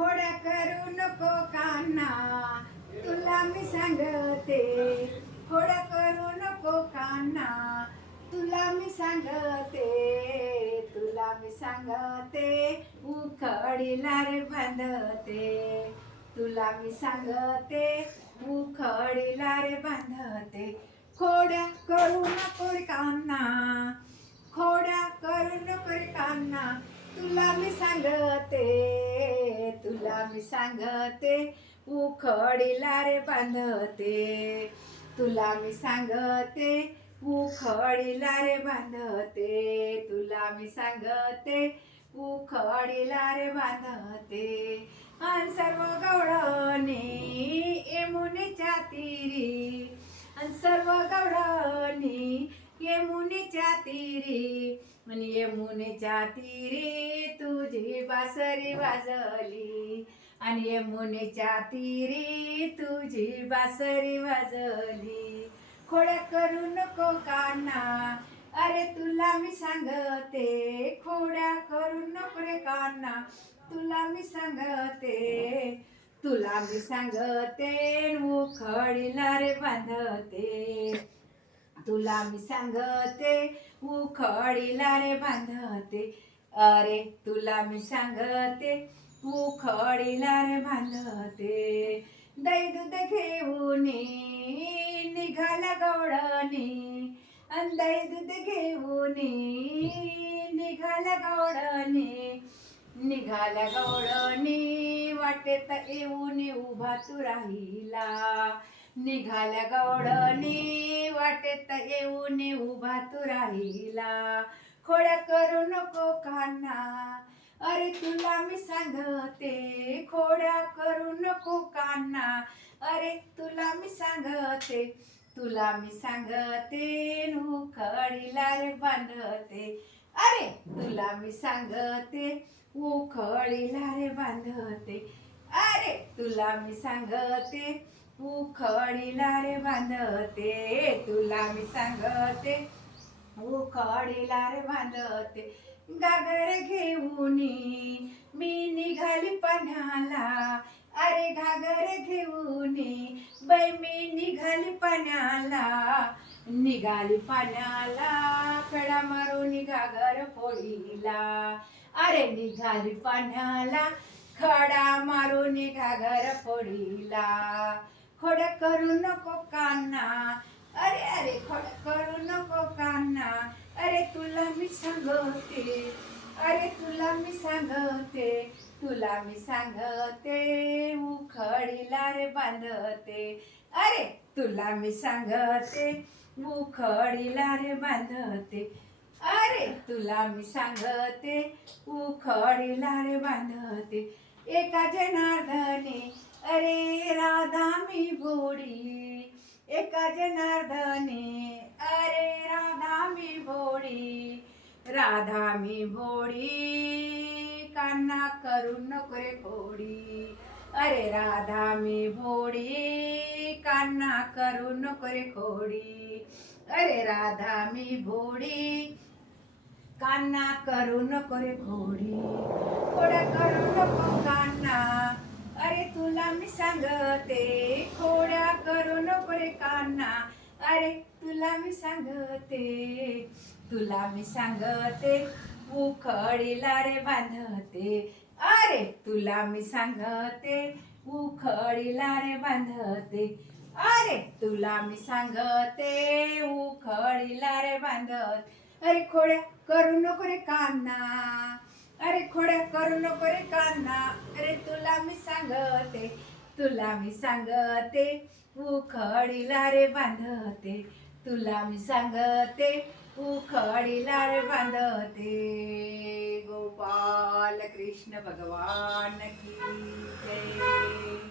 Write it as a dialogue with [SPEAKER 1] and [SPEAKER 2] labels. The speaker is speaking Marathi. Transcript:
[SPEAKER 1] खोड्या करू नको काना तुला मी सांगते खोड्या करू नको काना तुला मी सांगते तुला मी सांगते उखडीला रे बांधते. तुला मी सांगते उखडीला रे बांधते. खोड्या करू नको रे खोड्या करू नको रे तुला मी सांगते तुला मी सांगते उखडीला रे बांधते. तुला मी सांगते उखडीला रे बांधते. तुला मी सांगते उखडीला रे बांधते. अन सर्व गवळणी यमुनेच्या तिरी अन सर्व गवळणी यमुनेच्या तिरी आणि यमुनेच्या तिरी तुझी बासरी वाजली. आणि यमुनेच्या तिरी तुझी बासरी वाजली. खोड्या करू नको काना अरे तुला मी सांगते खोड्या करू नको रे काना तुला मी सांगते तुला मी सांगते उखडीला रे बांधते. तुला मी सांगते उखडीला रे बांधते. अरे तुला मी सांगते उखडीला रे बांधते. दै दूध घेऊन निघाला गवळणी. अन दै दूध घेऊन निघाला गवळणी. निघाला गवळणी वाटेत येऊन उभा तू राहिला. निघाल्या गवळणी वाटेत येऊन उभा तू राहिला. खोड्या करू नको कान्हा. अरे तुला मी सांगते खोड्या करू नको कान्हा. अरे तुला मी सांगते तुला मी सांगते उखडीला रे बांधते. अरे तुला मी सांगते उखळीला रे बांधते. अरे तुला मी सांगते उखडीला रे बांधते. तुला मी सांगते उखडीला रे बांधते. गागर घेऊन मी निघाली पाण्याला अरे घागर घेऊन बाई मी निघाली पाण्याला निघाली पाण्याला खडा मारून घागर फोडीला अरे निघाली पाण्याला खडा मारून घागर फोडीला खोड करू नको काना अरे अरे खोड करू नको काना अरे तुला मी सांगते. अरे तुला मी सांगते तुला मी सांगते उखडीला रे बांधते. अरे तुला मी सांगते उखडीला रे बांधते. अरे तुला मी सांगते उखडीला रे बांधते. एका जनार्दने अरे राधा मी बोडी. एका जनार्दने राधा मी भोडी कान्ना करून नको रे खोडी अरे राधा मी भोडी कान्ना करून नको रे खोडी अरे राधा मी भोडी कान्ना करू नको रे घोडी खोड्या करू नको कान्ना अरे तुला मी सांगते खोड्या करू नको रे कान्ना अरे तुला मी सांगते तुला मी सांगते उखडीला रे बांधते. अरे तुला मी सांगते उखडीला रे बांधते. अरे तुला मी सांगते उखडीला रे बांधत. अरे खोड्या करू नको रे कान्हा. अरे खोड्या करू नको रे कान्हा. अरे तुला मी सांगते तुला मी सांगते उखडीला रे बांधते. तुला मी सांगते ઉખડીલાર વંદતે ગોપાલ કૃષ્ણ ભગવાન કી જય.